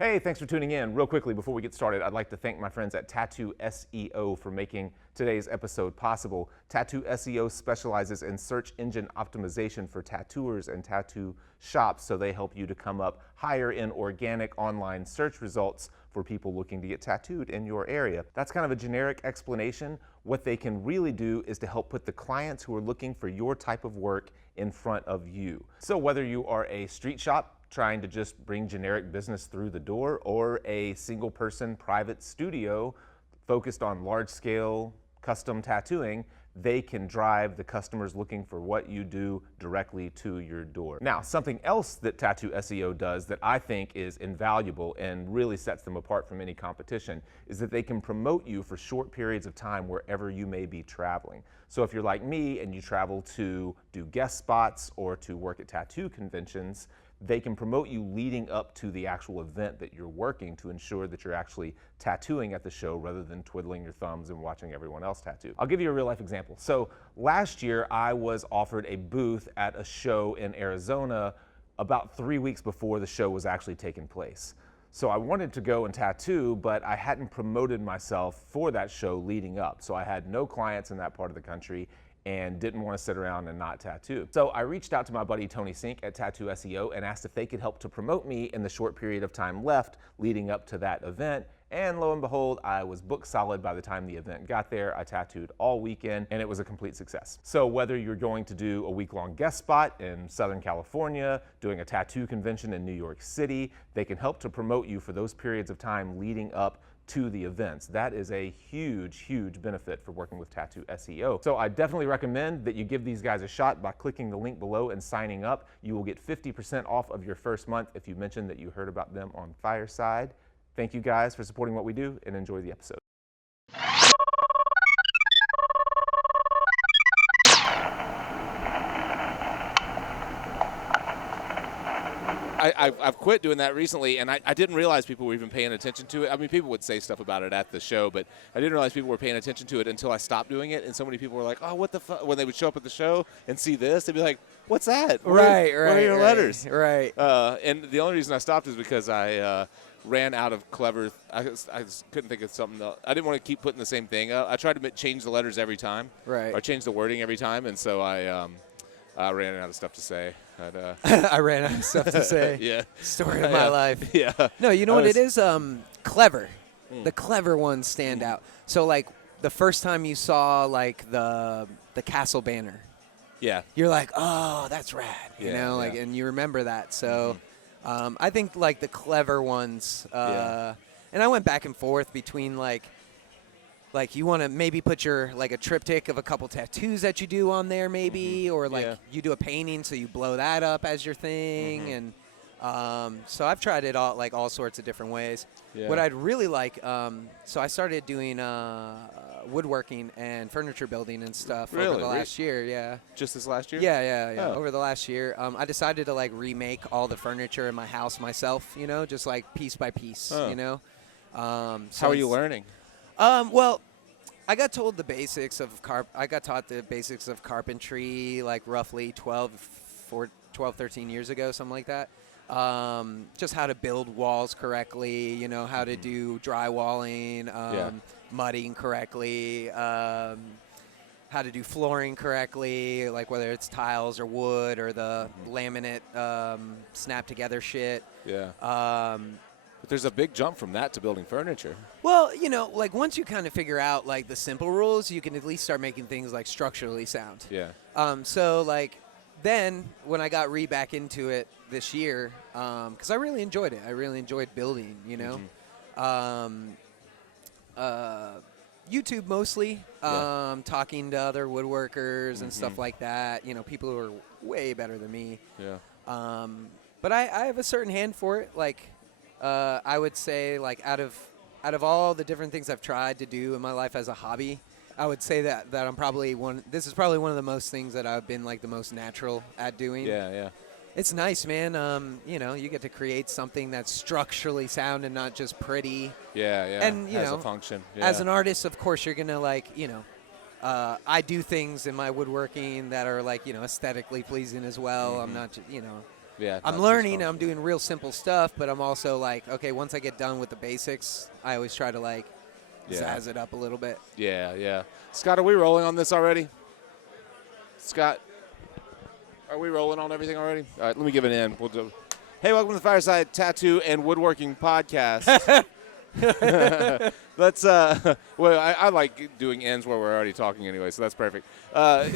Hey, thanks for tuning in. Real quickly, before we get started, I'd like to thank my friends at Tattoo SEO for making today's episode possible. Tattoo SEO specializes in search engine optimization for tattooers and tattoo shops, so they help you to come up higher in organic online search results for people looking to get tattooed in your area. That's kind of a generic explanation. What they can really do is to help put the clients who are looking for your type of work in front of you. So whether you are a street shop trying to just bring generic business through the door, or a single person private studio focused on large scale custom tattooing, they can drive the customers looking for what you do directly to your door. Now, something else that Tattoo SEO does that I think is invaluable and really sets them apart from any competition is that they can promote you for short periods of time wherever you may be traveling. So if you're like me and you travel to do guest spots or to work at tattoo conventions, they can promote you leading up to the actual event that you're working to ensure that you're actually tattooing at the show rather than twiddling your thumbs and watching everyone else tattoo. I'll give you a real life example. So last year I was offered a booth at a show in Arizona about 3 weeks before the show was actually taking place. So I wanted to go and tattoo, but I hadn't promoted myself for that show leading up. So I had no clients in that part of the country and didn't want to sit around and not tattoo. So I reached out to my buddy Tony Sink at Tattoo SEO and asked if they could help to promote me in the short period of time left leading up to that event. And lo and behold, I was booked solid by the time the event got there. I tattooed all weekend and it was a complete success. So whether you're going to do a week-long guest spot in Southern California, doing a tattoo convention in New York City, they can help to promote you for those periods of time leading up to the events. That is a huge, huge benefit for working with Tattoo SEO. So I definitely recommend that you give these guys a shot by clicking the link below and signing up. You will get 50% off of your first month if you mention that you heard about them on Fireside. Thank you guys for supporting what we do and enjoy the episode. I've quit doing that recently, and I didn't realize people were even paying attention to it. I mean, people would say stuff about it at the show, but I didn't realize people were paying attention to it until I stopped doing it. And so many people were like, "Oh, what the fuck?" When they would show up at the show and see this, they'd be like, "What's that? What are your letters?" Right. And the only reason I stopped is because I ran out of clever. I just couldn't think of something else. I didn't want to keep putting the same thing up. I tried to change the letters every time, Right. or change the wording every time, and so I ran out of stuff to say. I ran out of stuff to say. Yeah. Story of my life. Yeah. No, you know what it is? Clever. The clever ones stand out. So, like, the first time you saw, like, the castle banner, Yeah. you're like, oh, that's rad. You know, like, and you remember that. So, I think, like, the clever ones, and I went back and forth between, like you want to maybe put your, like, a triptych of a couple tattoos that you do on there maybe, or, like, you do a painting so you blow that up as your thing. And so I've tried it all sorts of different ways. Yeah. What I'd really like, so I started doing woodworking and furniture building and stuff over the last year. Yeah. Just this last year? Yeah. Oh. Over the last year, I decided to, like, remake all the furniture in my house myself, you know, just, like, piece by piece, you know. How are you learning? Well, I got taught the basics of carpentry, like, roughly 12, 13 years ago, something like that. Just how to build walls correctly, you know, how to do drywalling, mudding correctly, how to do flooring correctly, like whether it's tiles or wood or the laminate snap together shit. Yeah. But there's a big jump from that to building furniture. Well, you know, like, once you kind of figure out, like, the simple rules, you can at least start making things, like, structurally sound. Yeah. So, like, then when I got back into it this year, because I really enjoyed it. I really enjoyed building, you know. YouTube mostly, talking to other woodworkers and stuff like that, you know, people who are way better than me. Yeah. But I have a certain hand for it, like, I would say, like, out of all the different things I've tried to do in my life as a hobby, I would say that I'm probably this is probably one of the most things that I've been, like, the most natural at doing. Yeah. It's nice, man. You know, you get to create something that's structurally sound and not just pretty. Yeah. And, you has know, a function. Yeah. As an artist, of course, you're going to, like, you know, I do things in my woodworking that are, like, you know, aesthetically pleasing as well. I'm not, you know. Yeah. I'm learning. I'm doing real simple stuff, but I'm also like, okay, once I get done with the basics, I always try to like zazz it up a little bit. Yeah, yeah. Scott, are we rolling on this already? Scott, are we rolling on everything already? All right, let me give it in. Hey, welcome to the Fireside Tattoo and Woodworking Podcast. Let's well, I like doing ends where we're already talking anyway, so that's perfect.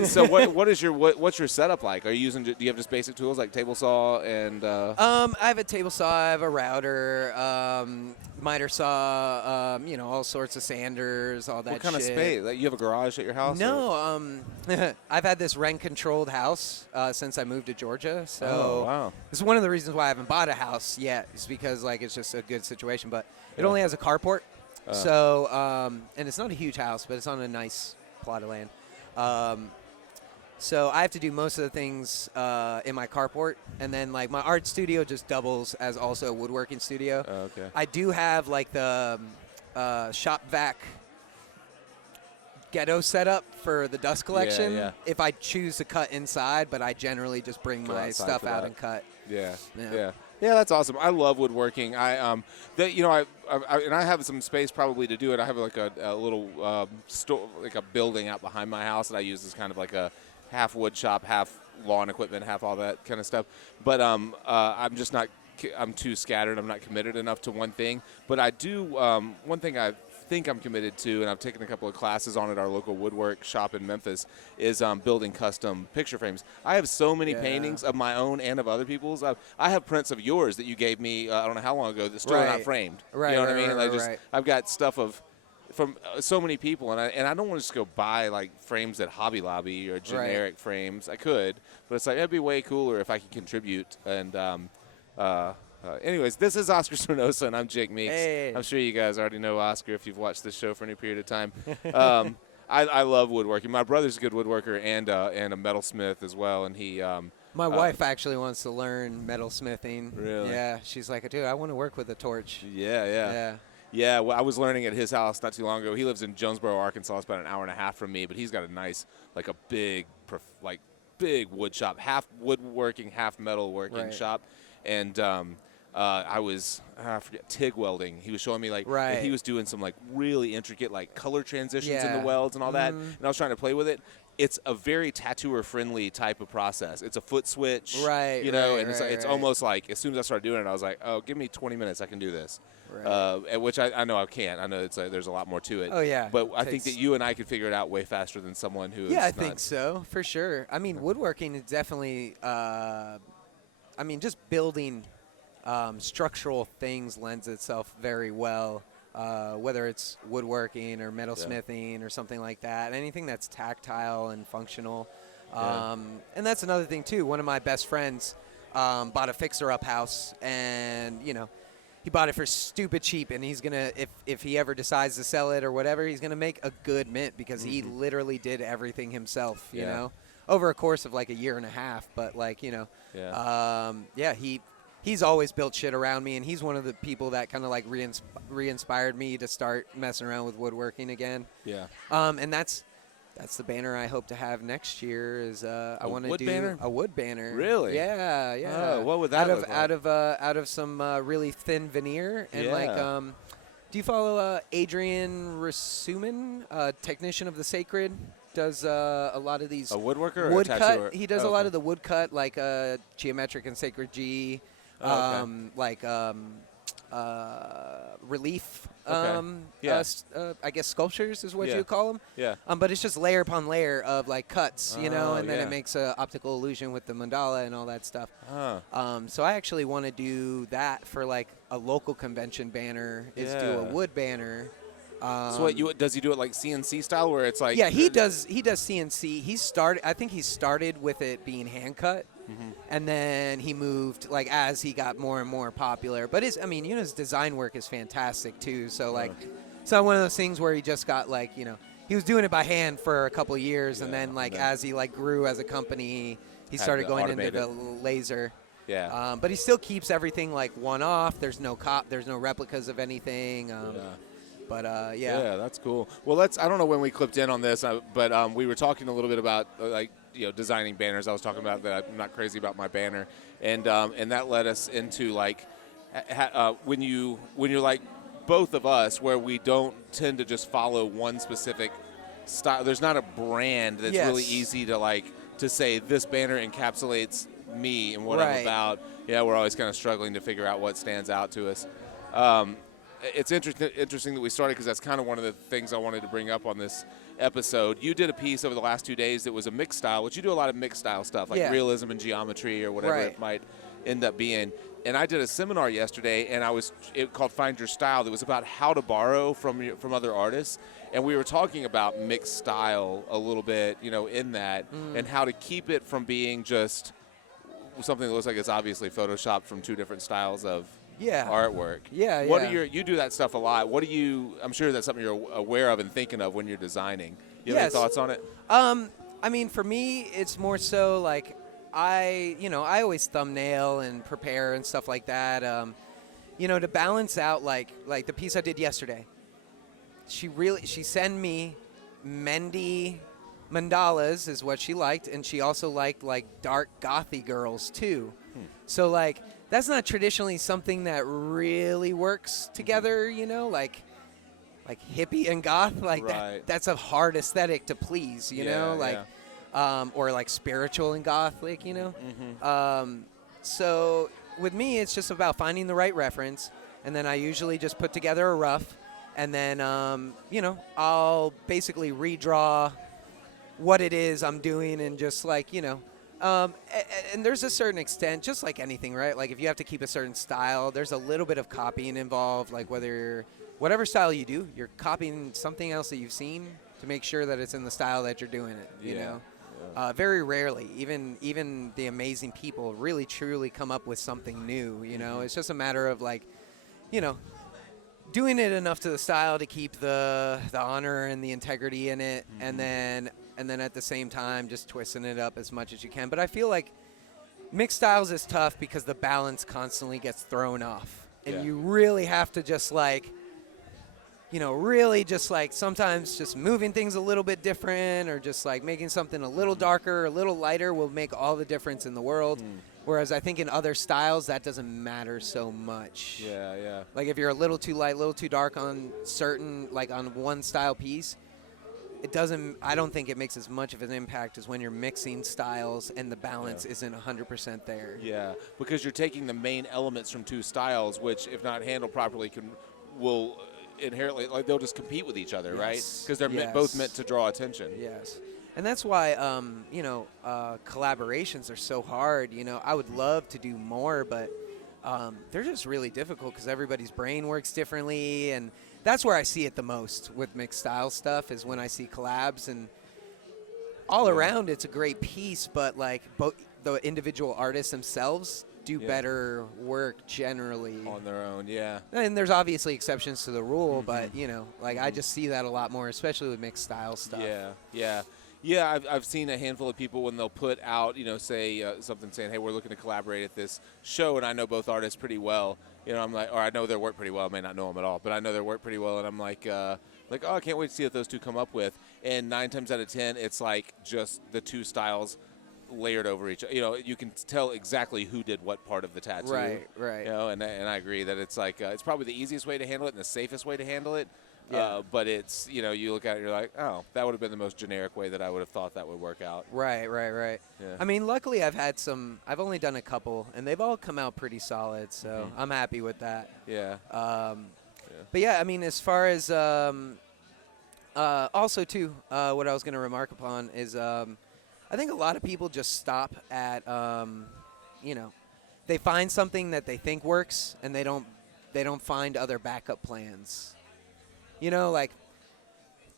So what's your setup like? Are you using, do you have just basic tools like table saw and I have a table saw, I have a router, miter saw, all sorts of sanders, all that shit. What kind of space? Like, you have a garage at your house? No, I've had this rent-controlled house since I moved to Georgia. So wow. This is one of the reasons why I haven't bought a house yet. Is because like it's just a good situation, but it only has a carport. So and it's not a huge house, but it's on a nice plot of land. So I have to do most of the things in my carport, and then like my art studio just doubles as also a woodworking studio. Okay. I do have like the shop vac ghetto setup for the dust collection. Yeah. If I choose to cut inside, but I generally just bring Go my outside stuff for out that. and cut. Yeah. Yeah. Yeah, that's awesome. I love woodworking. I have some space probably to do it. I have like a little store, like a building out behind my house that I use as kind of like a half wood shop, half lawn equipment, half all that kind of stuff. But I'm just not. I'm too scattered. I'm not committed enough to one thing. But I do one thing I think I'm committed to, and I've taken a couple of classes on at our local woodwork shop in Memphis, is building custom picture frames. I have so many paintings of my own and of other people's. I have prints of yours that you gave me, I don't know how long ago, that's still not framed. Right, you know what I mean? right. I've got stuff from so many people, and I don't want to just go buy like frames at Hobby Lobby or generic frames. I could, but it's like it'd be way cooler if I could contribute. And anyways, this is Oscar Zornosa, and I'm Jake Meeks. Hey. I'm sure you guys already know Oscar if you've watched this show for any period of time. I love woodworking. My brother's a good woodworker and a metalsmith as well, and he. My wife actually wants to learn metalsmithing. Really? Yeah, she's like, dude, I want to work with a torch. Yeah, well, I was learning at his house not too long ago. He lives in Jonesboro, Arkansas. It's about an hour and a half from me, but he's got a nice, like a big wood shop, half woodworking, half metalworking shop. And I forget, TIG welding. He was showing me and he was doing some like really intricate like color transitions in the welds and all that. And I was trying to play with it. It's a very tattooer-friendly type of process. It's a foot switch, and it's almost like as soon as I started doing it, I was like, oh, give me 20 minutes, I can do this. Which I know I can't. I know it's there's a lot more to it. Oh, yeah. But I think that you and I could figure it out way faster than someone who is I not. think so, for sure. I mean, woodworking is definitely, just building structural things lends itself very well, whether it's woodworking or metalsmithing or something like that. Anything that's tactile and functional. And that's another thing, too. One of my best friends bought a fixer-up house, and, he bought it for stupid cheap, and he's going to, if he ever decides to sell it or whatever, he's going to make a good mint because he literally did everything himself, you know, over a course of like a year and a half. But he's always built shit around me, and he's one of the people that kind of like re-inspired me to start messing around with woodworking again. Yeah. And that's the banner I hope to have next year. Is I want to do a wood banner. Really? Yeah. Oh, what would that look like? Out of some really thin veneer and do you follow Adrian Rasuman, technician of the Sacred? Does a lot of these a woodworker or wood a tattooer? cut. He does a lot of the wood cut, like geometric and sacred G, relief. I guess sculptures is what you would call them. Yeah. But it's just layer upon layer of like cuts, and then it makes an optical illusion with the mandala and all that stuff. So I actually want to do that for like a local convention banner. Is do a wood banner. So does he do it like CNC style where it's like? Yeah, he does CNC. I think he started with it being hand cut, and then he moved like as he got more and more popular. But his design work is fantastic too. So it's not one of those things where he just got he was doing it by hand for a couple of years, and then as he grew as a company, he started going into the laser. Yeah. But he still keeps everything like one off. There's no replicas of anything. But yeah, that's cool. Well, I don't know when we clipped in on this, but we were talking a little bit about designing banners. I was talking about that I'm not crazy about my banner, and that led us into like when you're like both of us, where we don't tend to just follow one specific style. There's not a brand that's really easy to say this banner encapsulates me and what I'm about. Yeah, we're always kind of struggling to figure out what stands out to us. It's interesting that we started, because that's kind of one of the things I wanted to bring up on this episode. You did a piece over the last 2 days that was a mixed style, which you do a lot of mixed style stuff, like realism and geometry or whatever it might end up being. And I did a seminar yesterday, and it called Find Your Style. That was about how to borrow from other artists. And we were talking about mixed style a little bit, in that, and how to keep it from being just something that looks like it's obviously photoshopped from two different styles of artwork. You do that stuff a lot. I'm sure that's something you're aware of and thinking of when you're designing. You have any thoughts on it? I mean, for me, it's more so like I always thumbnail and prepare and stuff like that. To balance out like the piece I did yesterday. She sent me mandalas is what she liked, and she also liked like dark gothy girls too. So like that's not traditionally something that really works together, like hippie and goth, like that's a hard aesthetic to please, or like spiritual and gothic, so with me it's just about finding the right reference, and then I usually just put together a rough, and then I'll basically redraw what it is I'm doing, and just like and there's a certain extent, just like anything, right? Like if you have to keep a certain style, there's a little bit of copying involved. Like whatever style you do, you're copying something else that you've seen to make sure that it's in the style that you're doing it. You know, very rarely, even the amazing people really truly come up with something new. It's just a matter of like, doing it enough to the style to keep the honor and the integrity in it, and then at the same time just twisting it up as much as you can. But I feel like mixed styles is tough because the balance constantly gets thrown off, and you really have to just like, really just like sometimes just moving things a little bit different, or just like making something a little darker, a little lighter will make all the difference in the world. Whereas I think in other styles, that doesn't matter so much. Yeah. Like if you're a little too light, a little too dark on certain, like on one style piece, I don't think it makes as much of an impact as when you're mixing styles and the balance isn't 100% there. Yeah, because you're taking the main elements from two styles, which if not handled properly will inherently, like they'll just compete with each other, right? Because they're both meant to draw attention. Yes. And that's why, collaborations are so hard. I would love to do more, but they're just really difficult because everybody's brain works differently. And that's where I see it the most with mixed style stuff, is when I see collabs. And all around, it's a great piece, but like both the individual artists themselves do better work generally on their own. And there's obviously exceptions to the rule, but I just see that a lot more, especially with mixed style stuff. Yeah, I've seen a handful of people when they'll put out, say something saying, hey, we're looking to collaborate at this show, and I know both artists pretty well. I'm like, or I know their work pretty well. I may not know them at all, but I know their work pretty well, and I'm like, oh, I can't wait to see what those two come up with. And 9 times out of 10, it's like just the two styles layered over each other. You can tell exactly who did what part of the tattoo. Right. And I agree that it's like it's probably the easiest way to handle it and the safest way to handle it. But it's, you look at it, you're like, oh, that would have been the most generic way that I would have thought that would work out. Right. Yeah. I mean, luckily I've only done a couple, and they've all come out pretty solid, so I'm happy with that. Yeah. But yeah, I mean, as far as, also too, what I was going to remark upon is, I think a lot of people just stop at, they find something that they think works, and they don't find other backup plans. Like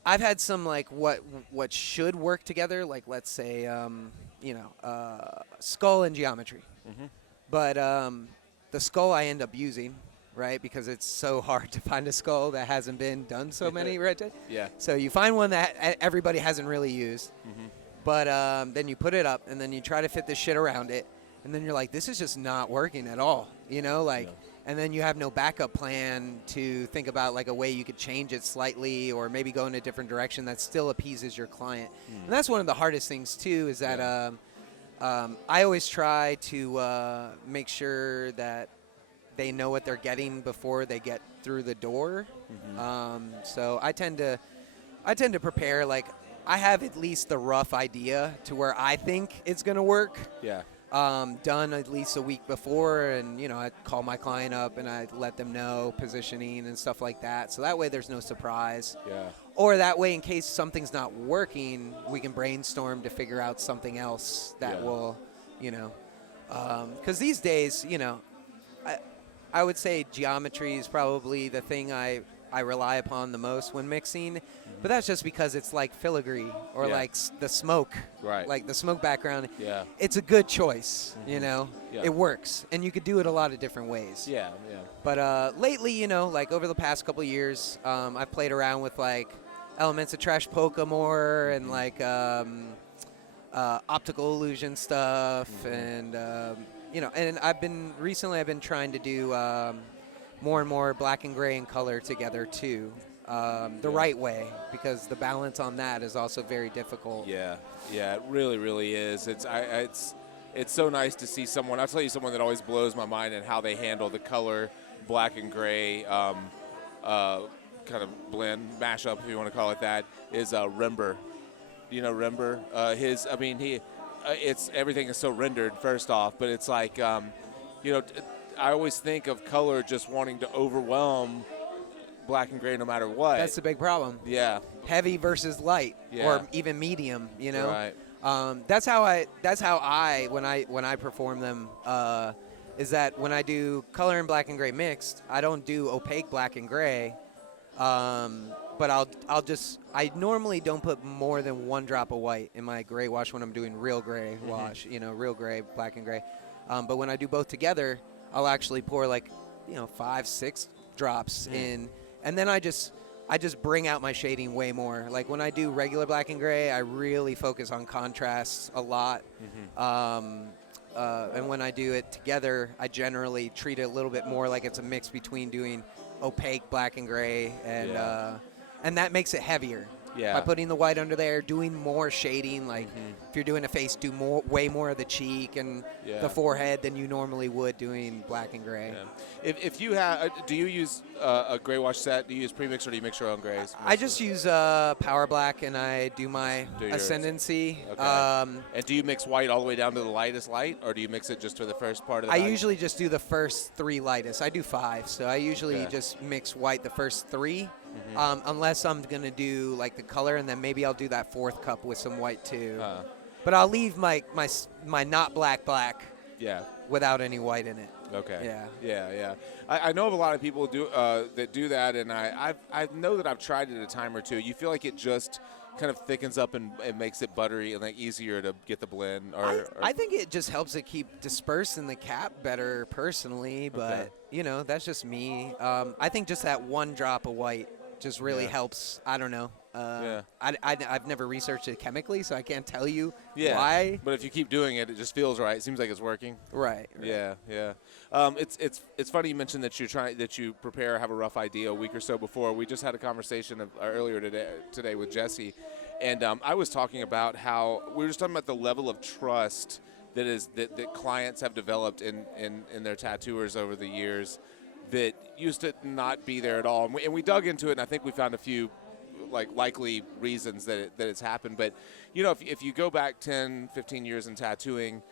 I've had some like what should work together, like let's say, skull and geometry. But the skull I end up using, right, because it's so hard to find a skull that hasn't been done so many, right? Yeah. So you find one that everybody hasn't really used, but then you put it up, and then you try to fit this shit around it, and then you're like, this is just not working at all, And then you have no backup plan to think about like a way you could change it slightly, or maybe go in a different direction that still appeases your client. And that's one of the hardest things too, is that I always try to make sure that they know what they're getting before they get through the door. So I tend to prepare, like, I have at least the rough idea to where I think it's going to work. Yeah. Done at least a week before, and I call my client up and I let them know positioning and stuff like that. So that way there's no surprise. Yeah. Or that way, in case something's not working, we can brainstorm to figure out something else that will, because these days, I would say geometry is probably the thing I rely upon the most when mixing, but that's just because it's like filigree or like the smoke, Right. like the smoke background. Yeah. It's a good choice, Yeah. It works, and you could do it a lot of different ways. Yeah. Yeah. But lately, like over the past couple of years, I've played around with like elements of trash polka more and like optical illusion stuff, and and I've been trying to do more and more black and gray and color together too, the right way, because the balance on that is also very difficult. Yeah, it really, really is. It's so nice to see someone. I'll tell you, someone that always blows my mind and how they handle the color, black and gray, kind of blend, mashup, if you want to call it that, is Rember. Do you know Rember? It's everything is so rendered first off, but it's like, I always think of color just wanting to overwhelm black and gray no matter what. That's the big problem. Yeah. Heavy versus light, Yeah. or even medium. Right. That's how I when I perform them. Is that when I do color and black and gray mixed, I don't do opaque black and gray. But I normally don't put more than 1 drop of white in my gray wash when I'm doing real gray wash, real gray, black and gray. But when I do both together, I'll actually pour 5-6 drops in, and then I just bring out my shading way more. Like when I do regular black and gray, I really focus on contrast a lot. And when I do it together, I generally treat it a little bit more like it's a mix between doing opaque black and gray, and that makes it heavier. Yeah. By putting the white under there, doing more shading, like if you're doing a face, do way more of the cheek and the forehead than you normally would doing black and gray. Yeah. If you have, do you use a gray wash set? Do you use premix or do you mix your own grays? I just use Power Black, and I do my ascendancy. Okay. And do you mix white all the way down to the lightest light, or do you mix it just for the first part of the I night? usually just do the first 3 lightest. I do 5, so I usually just mix white the first 3. Unless I'm going to do like the color, and then maybe I'll do that 4th cup with some white too. But I'll leave my not black without any white in it. Okay. Yeah. I know of a lot of people that do that, and I know that I've tried it a time or two. You feel like it just kind of thickens up and makes it buttery and like easier to get the blend. I think it just helps it keep dispersed in the cap better personally, but that's just me. I think just that 1 drop of white just really helps. I don't know. I've never researched it chemically, so I can't tell you why. But if you keep doing it, it just feels right. It seems like it's working. Right. Yeah. It's funny you mentioned that you prepare, have a rough idea a week or so before. We just had a conversation earlier today with Jesse, and I was talking about how we were just talking about the level of trust that clients have developed in their tattooers over the years that used to not be there at all. And we dug into it, and I think we found a few likely reasons that it's happened. But, if you go back 10, 15 years in tattooing,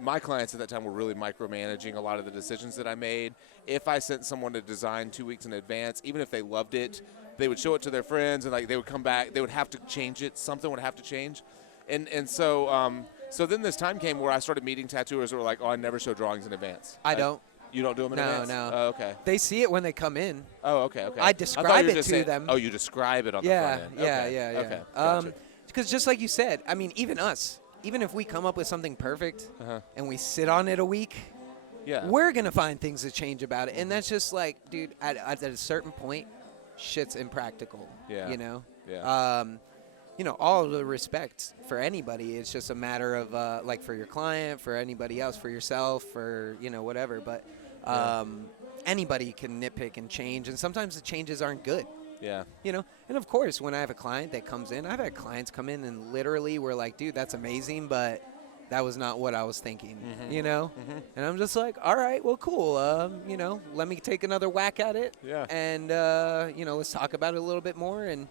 my clients at that time were really micromanaging a lot of the decisions that I made. If I sent someone to design 2 weeks in advance, even if they loved it, they would show it to their friends, and they would come back. They would have to change it. Something would have to change. And so then this time came where I started meeting tattooers who were like, oh, I never show drawings in advance. I don't. You don't do them in advance? No. Oh, okay. They see it when they come in. Oh, okay. I describe it to them. Oh, you describe it on the front end. Yeah. Okay. Gotcha. Because just like you said, I mean, even us, even if we come up with something perfect and we sit on it a week, we're going to find things to change about it. And that's just like, dude, at a certain point, shit's impractical. Yeah. Yeah. All of the respect for anybody. It's just a matter of, for your client, for anybody else, for yourself, for, whatever. But anybody can nitpick and change, and sometimes the changes aren't good. Yeah. And of course, when I have a client that comes in, I've had clients come in and literally we're like, dude, that's amazing, but that was not what I was thinking, Mm-hmm. you know? Mm-hmm. And I'm just like, all right, well, cool. You know, let me take another whack at it. Yeah. And, you know, let's talk about it a little bit more. And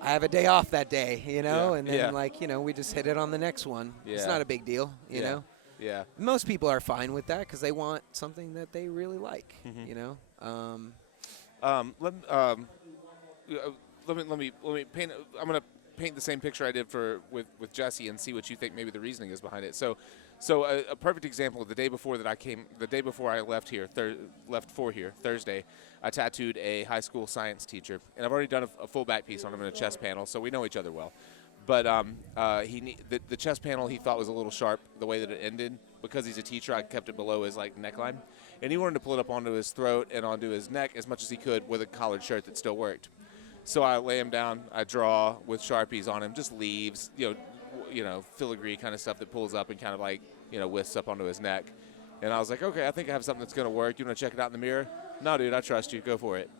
I have a day off that day, you know? Yeah. And then, Yeah. like, you know, we just hit it on the next one. It's Yeah. not a big deal, you Yeah. know? Yeah. Most people are fine with that because they want something that they really like, Mhm. you know? Let me paint. I'm gonna paint the same picture I did with Jesse and see what you think maybe the reasoning is behind it. So a perfect example. The day before I left here, left for here Thursday, I tattooed a high school science teacher, and I've already done a full back piece on him in a chest panel, so we know each other well. But the chest panel he thought was a little sharp the way that it ended. Because he's a teacher, I kept it below his like neckline, and he wanted to pull it up onto his throat and onto his neck as much as he could with a collared shirt that still worked. So I lay him down, I draw with Sharpies on him, just leaves, you know, filigree kind of stuff that pulls up and kind of like, you know, whisks up onto his neck. And I was like, okay, I think I have something that's going to work. You want to check it out in the mirror? No, dude, I trust you. Go for it.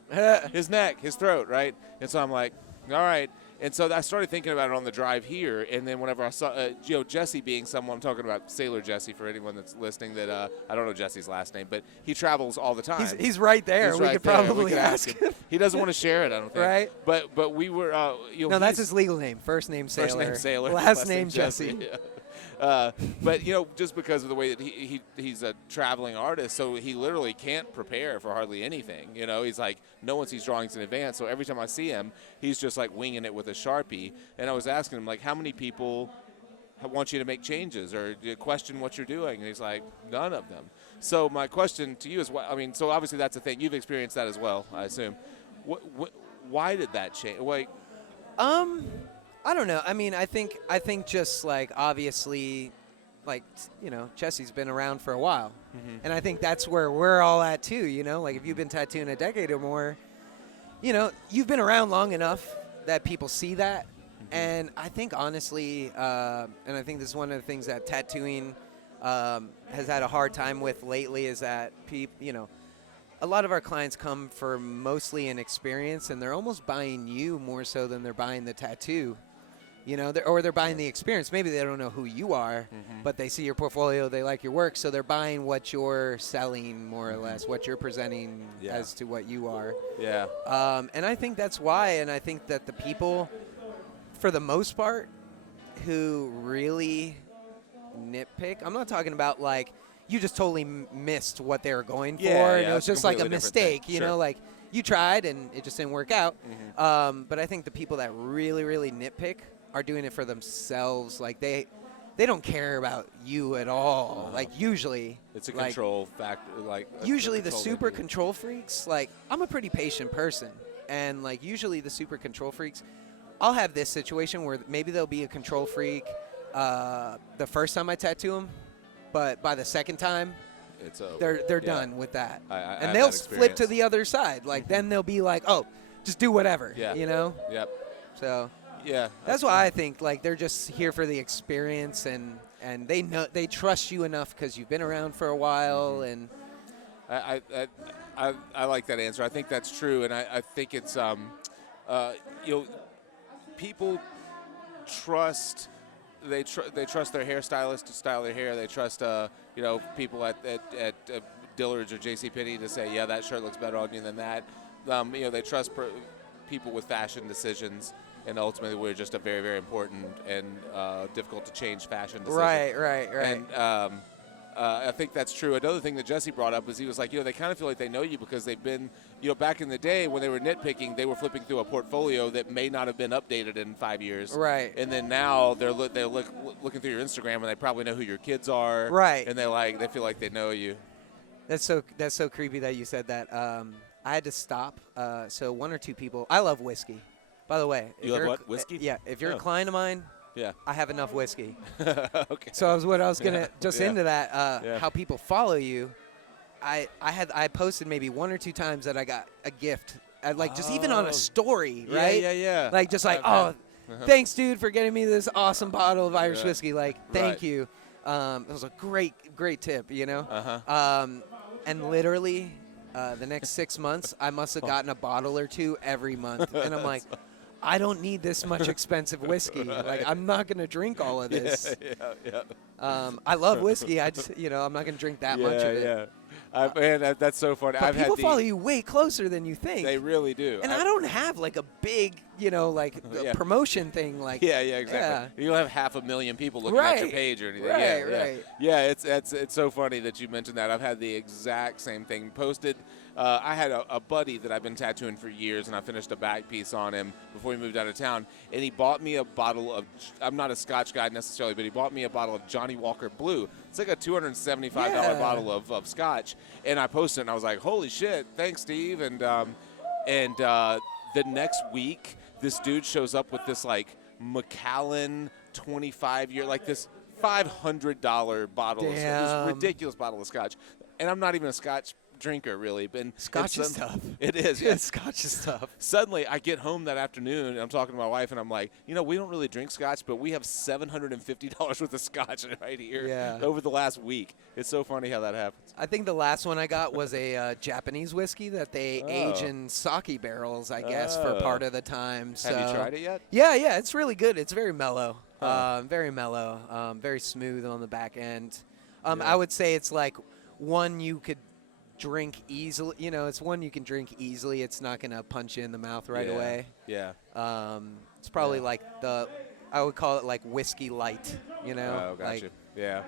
His neck, his throat, right? And so I'm like, all right. And so I started thinking about it on the drive here, and then whenever I saw, you know, Jesse being someone, I'm talking about Sailor Jesse for anyone that's listening that, I don't know Jesse's last name, but he travels all the time. He's right there. He's We right could there. probably We could ask him. He doesn't want to share it, I don't think. Right. But we were, you know. No, that's he's- his legal name. First name Sailor. First name Sailor. Last name Jesse. Yeah. But, you know, just because of the way that he's a traveling artist, so he literally can't prepare for hardly anything. You know, he's like, no one sees drawings in advance. So every time I see him, he's just like winging it with a Sharpie. And I was asking him, like, how many people want you to make changes or question what you're doing? And he's like, none of them. So my question to you is, I mean, so obviously that's a thing. You've experienced that as well, I assume. Why did that change? Like, I don't know. I mean, I think just like obviously, like, you know, Jesse's been around for a while, and I think that's where we're all at too. You know, like if you've been tattooing a decade or more, you know, you've been around long enough that people see that. And I think honestly, and I think this is one of the things that tattooing has had a hard time with lately is that you know, a lot of our clients come for mostly an experience, and they're almost buying you more so than they're buying the tattoo. You know, or they're buying the experience. Maybe they don't know who you are, but they see your portfolio, they like your work, so they're buying what you're selling, more or less, what you're presenting as to what you are. yeah. And I think that's why, and I think that the people, for the most part, who really nitpick, I'm not talking about like, you just totally missed what they were going for, and it was just like a mistake, you know, like you tried and it just didn't work out. But I think the people that really, really nitpick are doing it for themselves. Like they don't care about you at all. Like usually, It's a like, control factor. Like usually the control super that you- control freaks, like I'm a pretty patient person, and like usually the super control freaks, I'll have this situation where maybe there'll be a control freak the first time I tattoo them, but by the second time, it's over. they're done with that, I and have they'll that flip to experience. the other side. Like then they'll be like, oh, just do whatever, Yeah. you know. Yep. So Yeah. that's why I think like they're just here for the experience, and they know, they trust you enough because you've been around for a while, and I like that answer. I think that's true, and I think it's you know, people trust. They trust their hairstylist to style their hair. They trust you know, people at Dillard's or JCPenney to say, yeah, that shirt looks better on you than that. You know, they trust people with fashion decisions, and ultimately we're just a very, very important and difficult to change fashion decision. right. And I think that's true. Another thing that Jesse brought up was he was like, you know, they kind of feel like they know you because they've been, you know, back in the day when they were nitpicking, they were flipping through a portfolio that may not have been updated in 5 years. Right. And then now they're looking through your Instagram, and they probably know who your kids are. Right. And they feel like they know you. That's so creepy that you said that. I had to stop. So one or two people. I love whiskey, by the way. You love what? Whiskey? Yeah. If you're Oh. a client of mine, Yeah. I have enough whiskey. Okay. So I was gonna Yeah. just Yeah. into that. Yeah. How people follow you. I posted maybe one or two times that I got a gift, like just even on Oh. a story, right? Yeah. Like just like, I've oh, had- thanks, dude, for getting me this awesome bottle of Irish Yeah. whiskey. Like, thank Right. you. It was a great tip, you know. Uh-huh. And literally, the next 6 months, I must have gotten a bottle or two every month, and I'm like, I don't need this much expensive whiskey. Right. Like, I'm not going to drink all of this. Yeah. I love whiskey. I just, I'm not going to drink that much of it. Yeah. Man, that's so funny. But people follow you way closer than you think. They really do. And I don't have like a big, promotion thing. Like yeah, exactly. You don't have 500,000 people looking at your page or anything. Right. Yeah, it's so funny that you mentioned that. I've had the exact same thing posted. I had a buddy that I've been tattooing for years, and I finished a back piece on him before he moved out of town. And he bought me a bottle of, I'm not a Scotch guy necessarily, but he bought me a bottle of Johnny Walker Blue. It's like a $275 bottle of Scotch. And I posted it, and I was like, holy shit, thanks, Steve. And the next week, this dude shows up with this, like, Macallan 25-year, like this $500 bottle, this ridiculous bottle of Scotch. And I'm not even a Scotch drinker, really. But Scotch is tough. It is. Yeah. Scotch is tough. Suddenly, I get home that afternoon, and I'm talking to my wife, and I'm like, we don't really drink Scotch, but we have $750 worth of Scotch right here over the last week. It's so funny how that happens. I think the last one I got was a Japanese whiskey that they age in sake barrels, I guess, for part of the time. So. Have you tried it yet? Yeah, it's really good. It's very mellow, very mellow, very smooth on the back end. I would say it's like one you could drink easily. It's one you can drink easily. It's not going to punch you in the mouth right away. Yeah. It's probably like I would call it like whiskey light, Oh, gotcha. Like, yeah.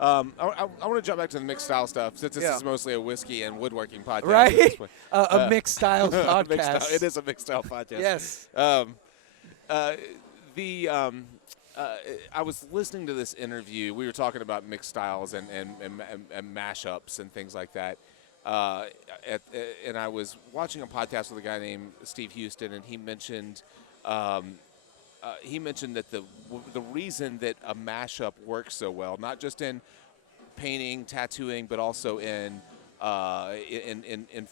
I want to jump back to the mixed style stuff, since this is mostly a whiskey and woodworking podcast. Right? A mixed style podcast. It is a mixed style podcast. Yes. I was listening to this interview. We were talking about mixed styles and mashups and things like that. And I was watching a podcast with a guy named Steve Houston, and he mentioned that the reason that a mashup works so well, not just in painting, tattooing, but also in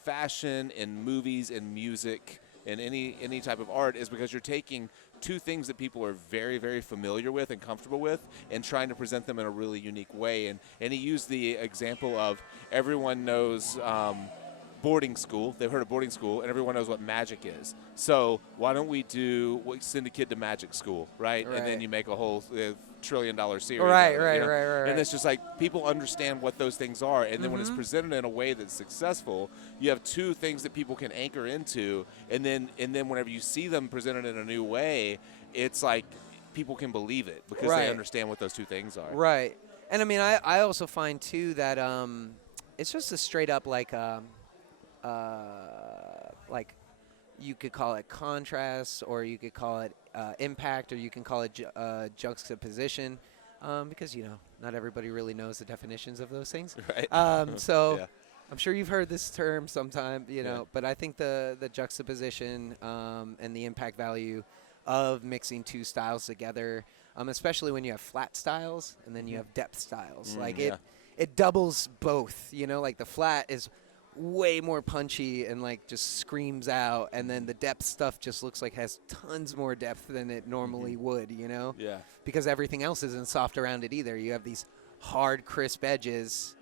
fashion, in movies, in music, in any type of art, is because you're taking two things that people are very, very familiar with and comfortable with and trying to present them in a really unique way. And he used the example of everyone knows boarding school. They've heard of boarding school, and everyone knows what magic is. So why don't we send a kid to magic school, right? And then you make a whole $1 trillion series. Right. And it's just like people understand what those things are, and then when it's presented in a way that's successful, you have two things that people can anchor into, and then whenever you see them presented in a new way, it's like people can believe it because they understand what those two things are. Right. And I mean, I also find too that it's just a straight up like you could call it contrast, or you could call it impact, or you can call it juxtaposition, because not everybody really knows the definitions of those things. Right. I'm sure you've heard this term sometime, but I think the juxtaposition and the impact value of mixing two styles together, especially when you have flat styles and then you have depth styles, it doubles both. Like the flat is way more punchy and like just screams out, and then the depth stuff just looks like has tons more depth than it normally would, because everything else isn't soft around it either. You have these hard, crisp edges,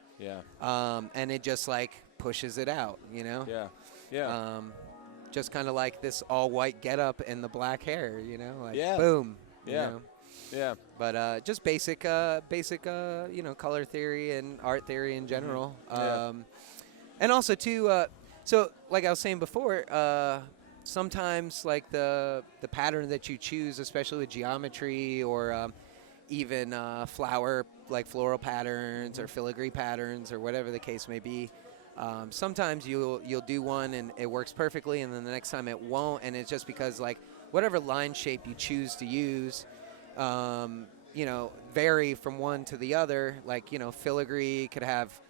and it just like pushes it out, just kind of like this all white getup and the black hair, boom. But just basic color theory and art theory in general. And also, too, so like I was saying before, sometimes like the pattern that you choose, especially with geometry or even floral patterns or filigree patterns or whatever the case may be, sometimes you'll do one and it works perfectly, and then the next time it won't, and it's just because like whatever line shape you choose to use, vary from one to the other. Like filigree could have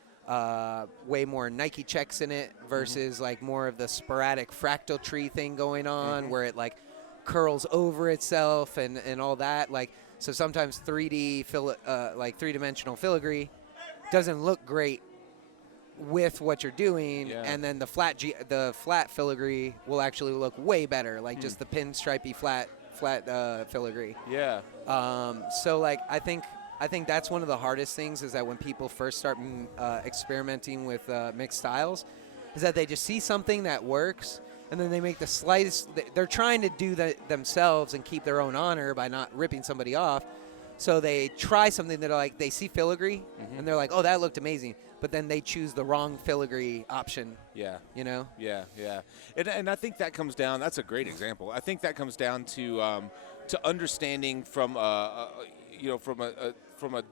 way more Nike checks in it versus like more of the sporadic fractal tree thing going on where it like curls over itself and all that. Like, so sometimes 3-dimensional filigree doesn't look great with what you're doing, and then the flat filigree will actually look way better, like just the pinstripey flat filigree. So like I think that's one of the hardest things, is that when people first start experimenting with mixed styles, is that they just see something that works and then they make the slightest. They're trying to do that themselves and keep their own honor by not ripping somebody off. So they try something that like they see filigree and they're like, oh, that looked amazing, but then they choose the wrong filigree option. Yeah. You know. Yeah, yeah, and I think that comes down. That's a great example. I think that comes down to understanding from from a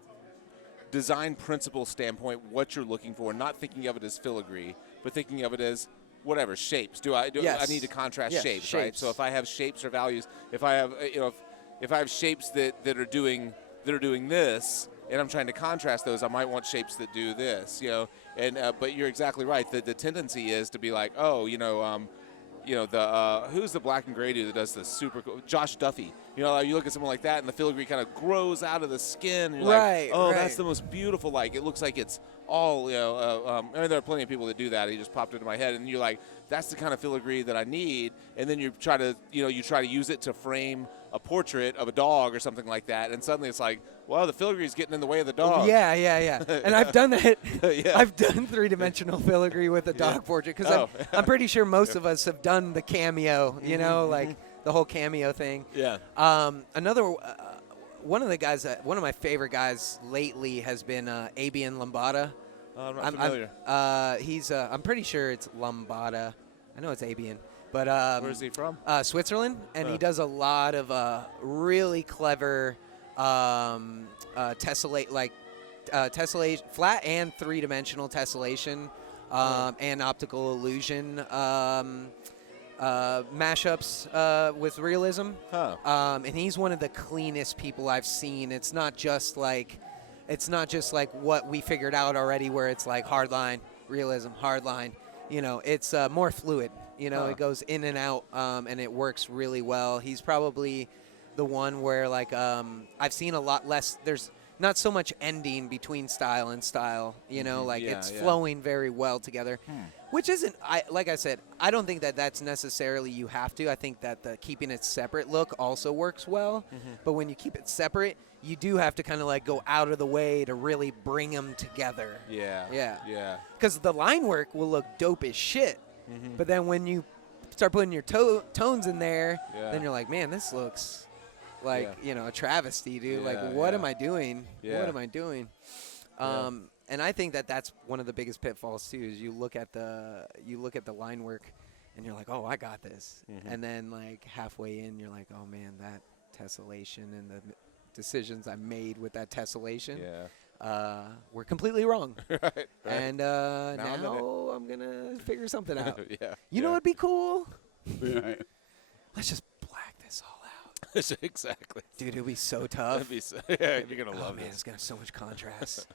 design principle standpoint what you're looking for, not thinking of it as filigree, but thinking of it as whatever shapes. I need to contrast shapes, right? So if I have shapes or values, if I have if I have shapes that are doing this, and I'm trying to contrast those, I might want shapes that do this, And but you're exactly right. The tendency is to be like, who's the black and gray dude that does the super cool? Josh Duffy. You look at someone like that, and the filigree kind of grows out of the skin. And you're like, that's the most beautiful. Like, it looks like it's all, there are plenty of people that do that. He just popped into my head, and you're like, that's the kind of filigree that I need. And then you try to use it to frame a portrait of a dog or something like that, and suddenly it's like, well, the filigree is getting in the way of the dog. Yeah. And I've done that. I've done three-dimensional filigree with a dog portrait because I'm pretty sure most of us have done the cameo, like the whole cameo thing. Yeah. One of my favorite guys lately has been Abian Lambada. I'm not familiar. I'm pretty sure it's Lambada. I know it's Abian. But where is he from? Switzerland, and he does a lot of really clever tessellation, flat and three-dimensional tessellation, and optical illusion mashups with realism. And he's one of the cleanest people I've seen. It's not just like what we figured out already, where it's like hard line, realism, hard line. It's more fluid. It goes in and out, and it works really well. He's probably the one where, I've seen a lot less. There's not so much ending between style and style. It's flowing very well together, which isn't. Like I said, I don't think that that's necessarily you have to. I think that the keeping it separate look also works well. But when you keep it separate, you do have to kind of go out of the way to really bring them together. Yeah. Because the line work will look dope as shit. But then when you start putting your tones in there, then you're like, man, this looks like a travesty, dude. What am I doing? What am I doing? And I think that that's one of the biggest pitfalls too. Is you look at the line work, and you're like, oh, I got this. And then halfway in, you're like, oh man, that tessellation and the decisions I made with that tessellation. Were completely wrong. Right. And now I'm going to figure something out. You know what'd be cool? Let's just black this all out. Exactly. Dude, it'll be so tough. You're going to love it. It's going to have so much contrast.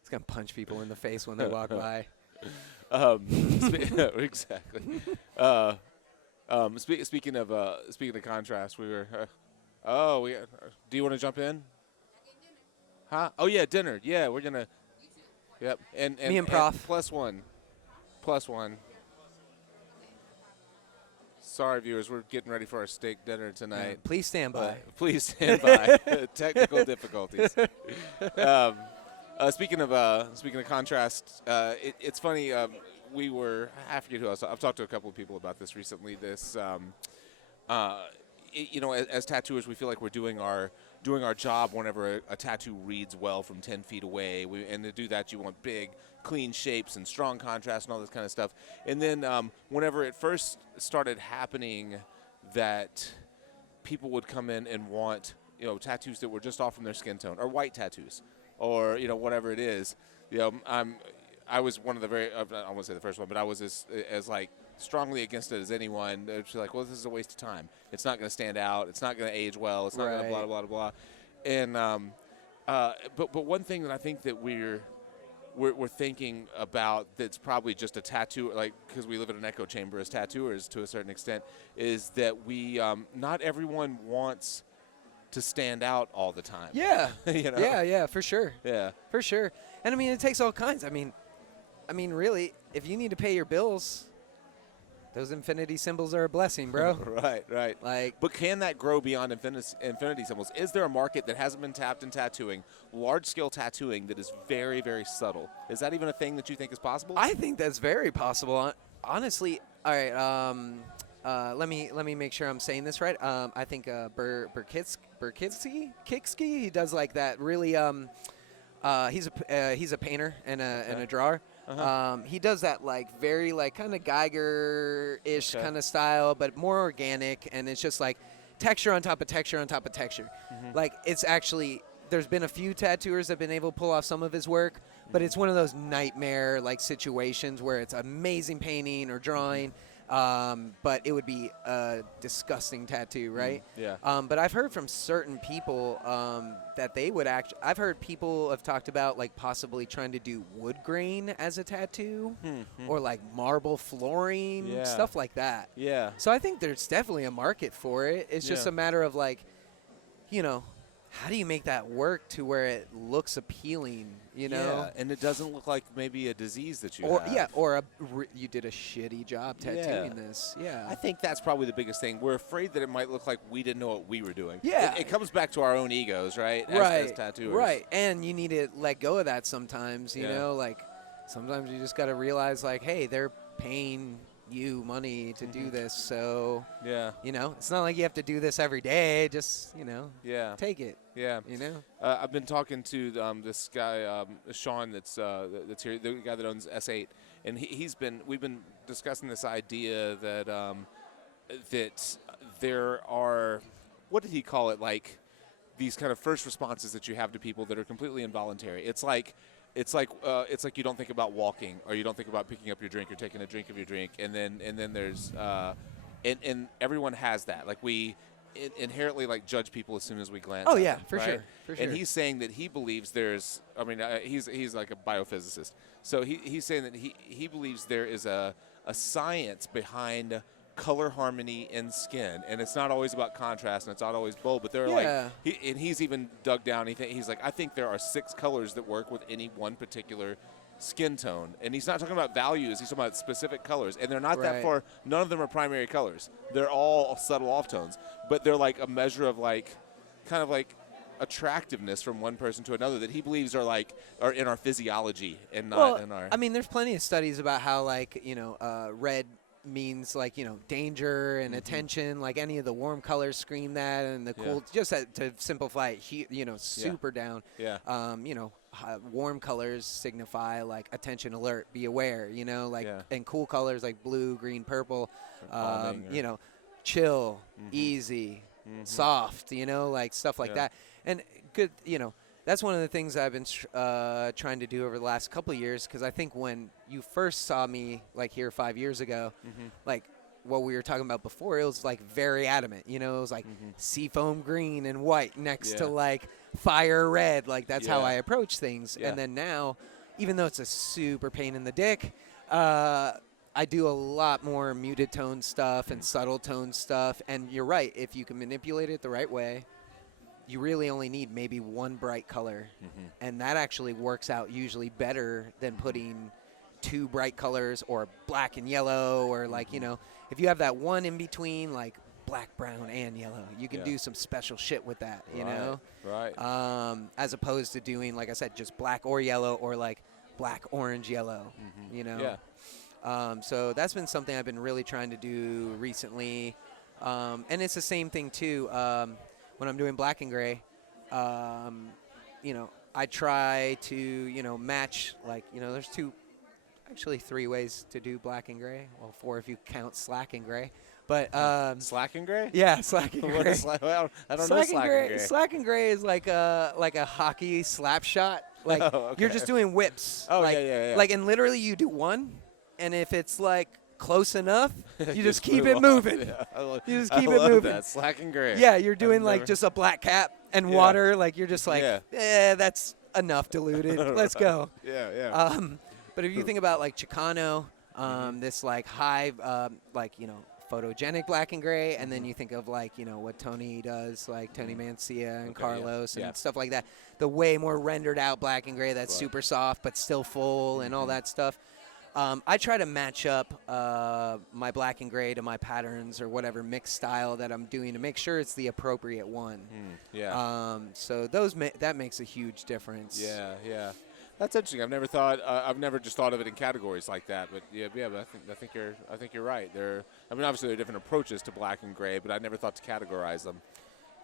It's going to punch people in the face when they walk by. Exactly. Speaking of contrast, we were do you want to jump in? Huh? Oh yeah, dinner. Yeah, we're gonna. Yep. And me and Prof. Plus one. Sorry, viewers, we're getting ready for our steak dinner tonight. Please stand by. Please stand by. Technical difficulties. Speaking of contrast, it's funny. I forget who else. I've talked to a couple of people about this recently. As tattooers, we feel like we're doing our job whenever a tattoo reads well from 10 feet away. And to do that, you want big, clean shapes and strong contrast and all this kind of stuff. And then whenever it first started happening that people would come in and want, tattoos that were just off from their skin tone, or white tattoos, or, whatever it is, I was one of the I won't say the first one, but I was as strongly against it as anyone. It's like, well, this is a waste of time. It's not going to stand out. It's not going to age well. It's not going to blah, blah, blah, blah. And but one thing that I think that we're thinking about that's probably just a tattoo, because we live in an echo chamber as tattooers to a certain extent, is that we not everyone wants to stand out all the time. Yeah. Yeah, for sure. Yeah. For sure. And I mean, it takes all kinds. I mean, really, if you need to pay your bills, those infinity symbols are a blessing, bro. Right. But can that grow beyond infinity symbols? Is there a market that hasn't been tapped in tattooing, large-scale tattooing, that is very, very subtle? Is that even a thing that you think is possible? I think that's very possible. Honestly, all right, let me make sure I'm saying this right. I think Berkitsky, he does like that really. He's a painter and a drawer. He does that like very like kind of Geiger-ish kind of style, but more organic, and it's just like texture on top of texture on top of texture. Like it's actually, there's been a few tattooers that have been able to pull off some of his work, but it's one of those nightmare like situations where it's amazing painting or drawing, but it would be a disgusting tattoo, right? Yeah. But I've heard from certain people that they would actually, I've heard people have talked about like possibly trying to do wood grain as a tattoo or like marble flooring, stuff like that. Yeah. So I think there's definitely a market for it. It's just a matter of like, you know, how do you make that work to where it looks appealing, you know? Yeah, and it doesn't look like maybe a disease that you or have. Yeah, or you did a shitty job tattooing this. Yeah. I think that's probably the biggest thing. We're afraid that it might look like we didn't know what we were doing. Yeah. It comes back to our own egos, right? As tattooers. Right. And you need to let go of that sometimes, you know? Like, sometimes you just got to realize, like, hey, they're paying you money to do this, so you know, it's not like you have to do this every day. Just, you know, take it. Yeah, you know. I've been talking to this guy Sean that's here, the guy that owns S8, and we've been discussing this idea that that there are, what did he call it, like these kind of first responses that you have to people that are completely involuntary. It's like you don't think about walking, or you don't think about picking up your drink or taking a drink of your drink, and then there's and everyone has that. Like we inherently like judge people as soon as we glance. Oh at yeah, them, for right? sure, for sure. And he's saying that he believes there's. I mean, he's like a biophysicist, so he's saying that he believes there is a science behind color harmony in skin, and it's not always about contrast, and it's not always bold, but they're like, he's even dug down. He's like, I think there are 6 colors that work with any one particular skin tone, and he's not talking about values. He's talking about specific colors, and they're not that far. None of them are primary colors. They're all subtle off tones, but they're like a measure of like, kind of like attractiveness from one person to another that he believes are in our physiology and not in our. I mean, there's plenty of studies about how, like, you know, red means, like, you know, danger and attention, like any of the warm colors scream that, and the cool, just to simplify it, you know, super down. You know, warm colors signify like attention, alert, be aware, you know, like, and cool colors like blue, green, purple, you know, chill, easy, soft, you know, like stuff like that. And good, you know, that's one of the things I've been trying to do over the last couple of years, because I think when you first saw me, like, here 5 years ago, like what we were talking about before, it was like very adamant, you know, it was like seafoam green and white next to like fire red, like that's how I approach things. And then now, even though it's a super pain in the dick, I do a lot more muted tone stuff and subtle tone stuff. And you're right, if you can manipulate it the right way, you really only need maybe one bright color, and that actually works out usually better than putting 2 bright colors or black and yellow, or like, you know, if you have that one in between, like black, brown, and yellow, you can do some special shit with that, you know? As opposed to doing, like I said, just black or yellow, or like black, orange, yellow, you know? So that's been something I've been really trying to do recently. And it's the same thing too. When I'm doing black and gray, you know, I try to, you know, match, like, you know, there's 3 ways to do black and gray. Well, 4 if you count slack and gray. But slack and gray? Yeah, slack and gray. Well, I don't know slack and gray. Slack and gray is like a hockey slap shot. Like you're just doing whips. Oh, like, yeah. Like, and literally you do one, and if it's like close enough, you just keep it moving. You just keep it moving. That. Slack and gray. Yeah, you're doing like just a black cap and water. Like you're just like, that's enough diluted. Let's go. But if you think about like Chicano, this like high, like, you know, photogenic black and gray, and then you think of like, you know, what Tony does, like Tony Mancia and Carlos and stuff like that. The way more rendered out black and gray that's super soft but still full and all that stuff. I try to match up my black and gray to my patterns or whatever mixed style that I'm doing to make sure it's the appropriate one. So that makes a huge difference. That's interesting. I've never just thought of it in categories like that. But but I think you're right. Obviously there are different approaches to black and gray, but I never thought to categorize them.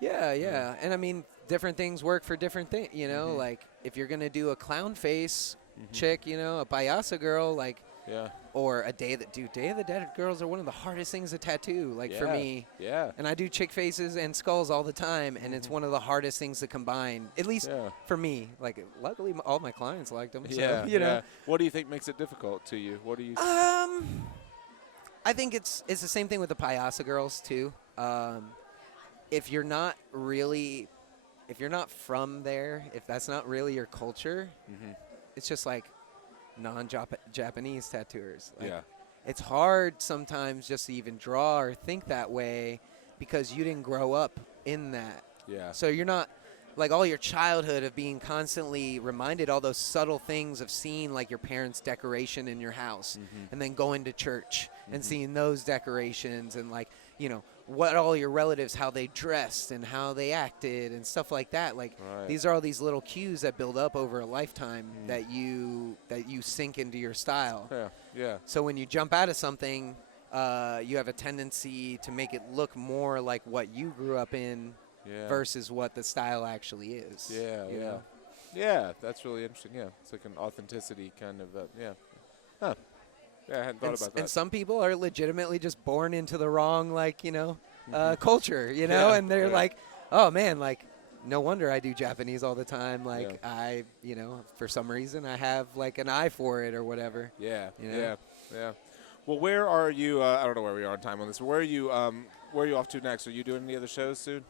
Yeah. And I mean, different things work for different things. You know, like if you're gonna do a clown face chick, you know, a payasa girl, like. Yeah. Or Day of the Dead girls are one of the hardest things to tattoo, like for me. Yeah. And I do chick faces and skulls all the time, and it's one of the hardest things to combine, at least for me. Like, luckily, all my clients liked them. So, you know. What do you think makes it difficult to you? What do you? I think it's the same thing with the payasa girls too. If you're not from there, if that's not really your culture, it's just like non-Japanese tattooers. Like, it's hard sometimes just to even draw or think that way because you didn't grow up in that. Yeah. So you're not, like, all your childhood of being constantly reminded all those subtle things of seeing, like, your parents' decoration in your house and then going to church and seeing those decorations and, like, you know, what all your relatives, how they dressed and how they acted and stuff like that. Like, these are all these little cues that build up over a lifetime that you sink into your style. Yeah. So when you jump out of something, you have a tendency to make it look more like what you grew up in versus what the style actually is. Yeah, that's really interesting. Yeah, it's like an authenticity kind of, Huh. Yeah, I hadn't thought about that. And some people are legitimately just born into the wrong, like, you know, culture, you know, and they're like, oh, man, like, no wonder I do Japanese all the time. Like, I, you know, for some reason I have, like, an eye for it or whatever. Yeah, you know? yeah. Well, where are you? I don't know where we are on time on this. Where are you off to next? Are you doing any other shows soon?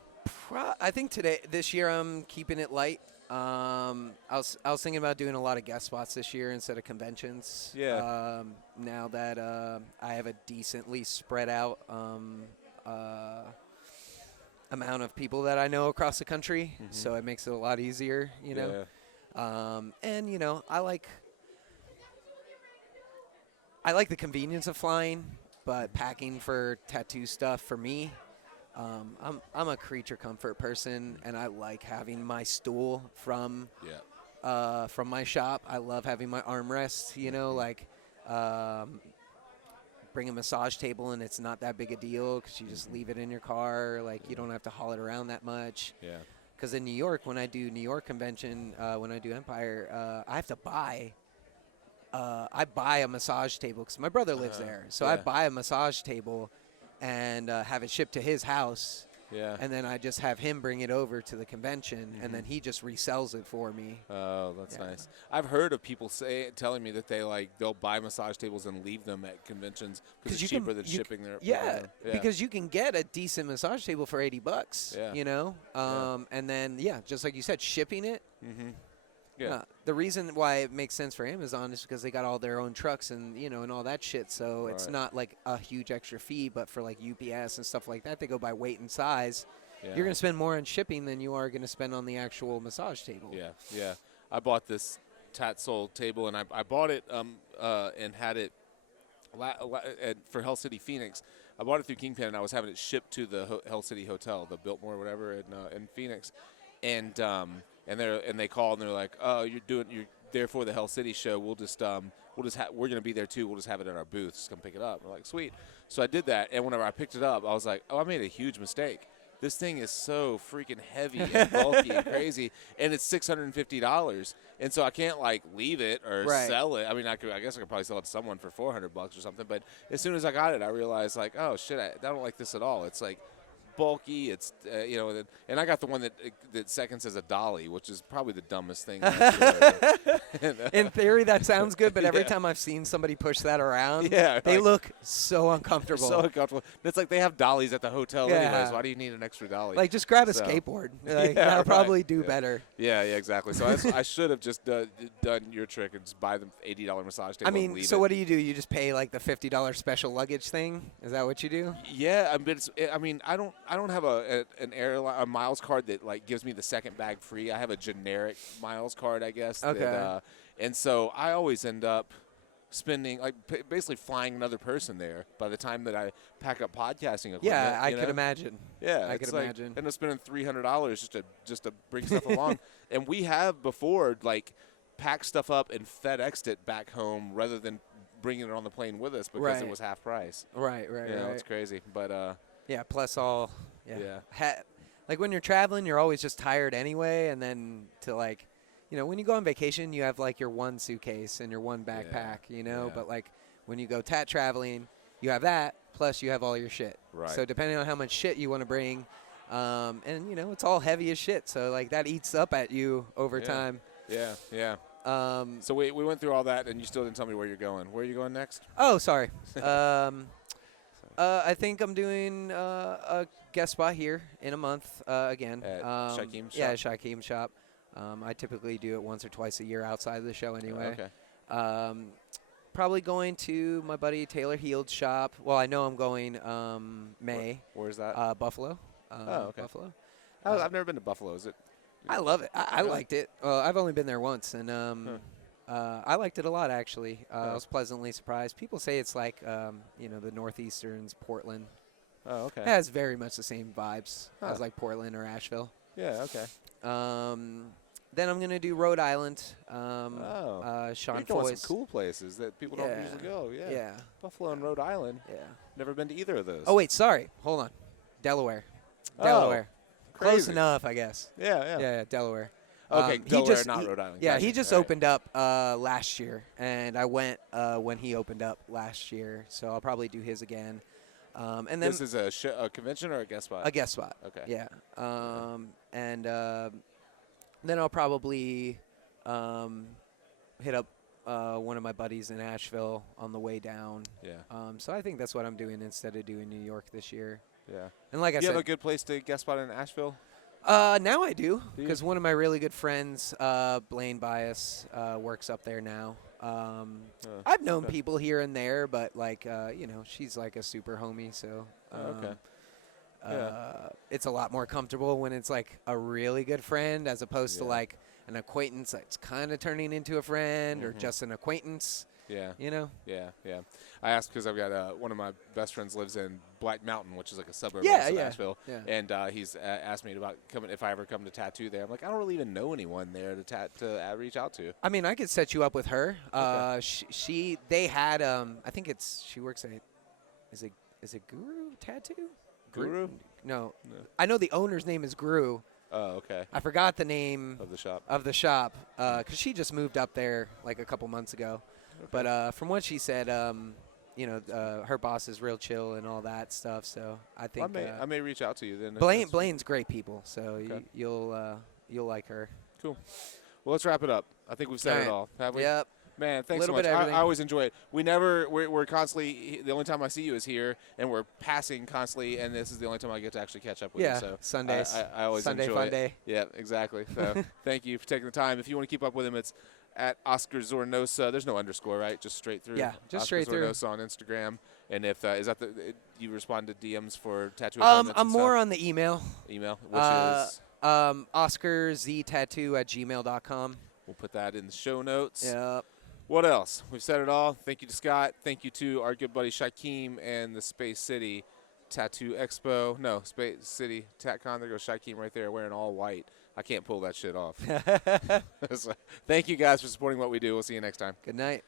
I think this year I'm keeping it light. I was thinking about doing a lot of guest spots this year instead of conventions. Yeah. Now that I have a decently spread out amount of people that I know across the country, so it makes it a lot easier, you know. And you know, I like the convenience of flying, but packing for tattoo stuff for me. I'm a creature comfort person, and I like having my stool from my shop. I love having my armrest, you know, like bring a massage table, and it's not that big a deal because you just leave it in your car. Like, you don't have to haul it around that much. Yeah. Because in New York, when I do New York convention, when I do Empire, I have to buy. I buy a massage table because my brother lives there, so I buy a massage table and have it shipped to his house. Yeah. And then I just have him bring it over to the convention, and then he just resells it for me. Oh, that's nice. I've heard of people telling me that they'll buy massage tables and leave them at conventions because it's cheaper than shipping there. Yeah, because you can get a decent massage table for $80. Yeah. You know, and then just like you said, shipping it. Yeah. The reason why it makes sense for Amazon is because they got all their own trucks and, you know, and all that shit. So it's not like a huge extra fee, but for like UPS and stuff like that, they go by weight and size. Yeah. You're going to spend more on shipping than you are going to spend on the actual massage table. Yeah. I bought this Tatsol table, and I bought it and had it for Hell City Phoenix. I bought it through Kingpin, and I was having it shipped to the Hell City Hotel, the Biltmore or whatever in Phoenix. And they called and they're like, oh, you're there for the Hell City show. We're gonna be there too. We'll just have it at our booth. Just come pick it up. We're like, sweet. So I did that, and whenever I picked it up, I was like, oh, I made a huge mistake. This thing is so freaking heavy and bulky and crazy, and it's $650, and so I can't like leave it or sell it. I mean, I guess I could probably sell it to someone for $400 or something. But as soon as I got it, I realized like, oh shit, I don't like this at all. It's like bulky. It's you know, and I got the one that seconds as a dolly, which is probably the dumbest thing. In theory, that sounds good, but every time I've seen somebody push that around, they look so uncomfortable. So uncomfortable. It's like they have dollies at the hotel anyways. Why do you need an extra dolly? Like, just grab a skateboard. Like, that'll probably do better. Yeah, exactly. So I should have just done your trick and just buy the $80 massage table. I mean, and leave so it. what do? You just pay like the $50 special luggage thing? Is that what you do? Yeah, but I mean, I don't have a miles card that like gives me the second bag free. I have a generic miles card, I guess. Okay. And so I always end up spending basically flying another person there by the time that I pack up podcasting equipment. Yeah, I could imagine. Yeah, I could imagine. End up spending $300 just to bring stuff along. And we have before like packed stuff up and FedExed it back home rather than bringing it on the plane with us because it was half price. Right. It's crazy. But yeah, plus all. Yeah. Like when you're traveling, you're always just tired anyway, and then to like, when you go on vacation, you have like your one suitcase and your one backpack, but like when you go traveling, you have that, plus you have all your shit. Right. So depending on how much shit you want to bring, and it's all heavy as shit, so like that eats up at you over time. Yeah. So we went through all that, and you still didn't tell me where you're going. Where are you going next? Oh, sorry. I think I'm doing a guest spot here in a month again. At Shaquem's shop? Yeah, Shaquem's shop. I typically do it once or twice a year outside of the show anyway. Okay. Probably going to my buddy Taylor Heald's shop. Well, I know I'm going May. Where's that? Buffalo. Okay. Buffalo. I've never been to Buffalo. Is it? I love it. I liked it. I've only been there once, and I liked it a lot, actually. I was pleasantly surprised. People say it's like, the Northeastern's Portland. Oh, okay. It has very much the same vibes as like Portland or Asheville. Yeah, okay. Then I'm going to do Rhode Island. Sean Sean You're going Foy's. some cool places that people don't usually go. Yeah. Buffalo and Rhode Island. Yeah. Never been to either of those. Oh, wait, sorry. Hold on. Delaware. Crazy. Close enough, I guess. Yeah. Delaware. Okay, Delaware, not Rhode Island. Yeah, Gotcha. he just opened up last year, and I went when he opened up last year, so I'll probably do his again. And then this is a convention or a guest spot? A guest spot. Okay. Yeah. And then I'll probably hit up one of my buddies in Asheville on the way down. Yeah. So I think that's what I'm doing instead of doing New York this year. Yeah. And like I you said, have a good place to guest spot in Asheville? Now I do, because one of my really good friends, Blaine Bias, works up there now. I've known people here and there, but like she's like a super homie, so it's a lot more comfortable when it's like a really good friend as opposed to like an acquaintance that's kind of turning into a friend or just an acquaintance. Yeah. Yeah. I asked because I've got one of my best friends lives in Black Mountain, which is like a suburb of Asheville. Yeah. And he's asked me about coming if I ever come to tattoo there. I'm like, I don't really even know anyone there to reach out to. I mean, I could set you up with her. Okay. They had I think she works at is it Guru Tattoo? Guru? No. I know the owner's name is Guru. Oh, okay. I forgot the name of the shop. Because she just moved up there like a couple months ago. Okay. But from what she said, her boss is real chill and all that stuff. So I think I may reach out to you then. Blaine's great people, so you'll like her. Cool. Well, let's wrap it up. I think we've said it all, have we? Yep. Man, thanks so much. I always enjoy it. We're constantly, the only time I see you is here, and we're passing constantly, and this is the only time I get to actually catch up with you. So Sundays. I always Sunday enjoy fun it. Day. Yeah, exactly. So thank you for taking the time. If you want to keep up with him, it's at Oscar Zornosa. There's no underscore, right? Just straight through. Yeah, just Oscar straight through. Zornosa on Instagram. And if is that you respond to DMs for tattoo appointments? I'm more on the email. Email, which is OscarZtattoo@gmail.com. We'll put that in the show notes. Yep. What else? We've said it all. Thank you to Scott. Thank you to our good buddy Shaquem and the Space City Tattoo Expo. No, Space City TatCon. There goes Shaquem right there wearing all white. I can't pull that shit off. So, thank you guys for supporting what we do. We'll see you next time. Good night.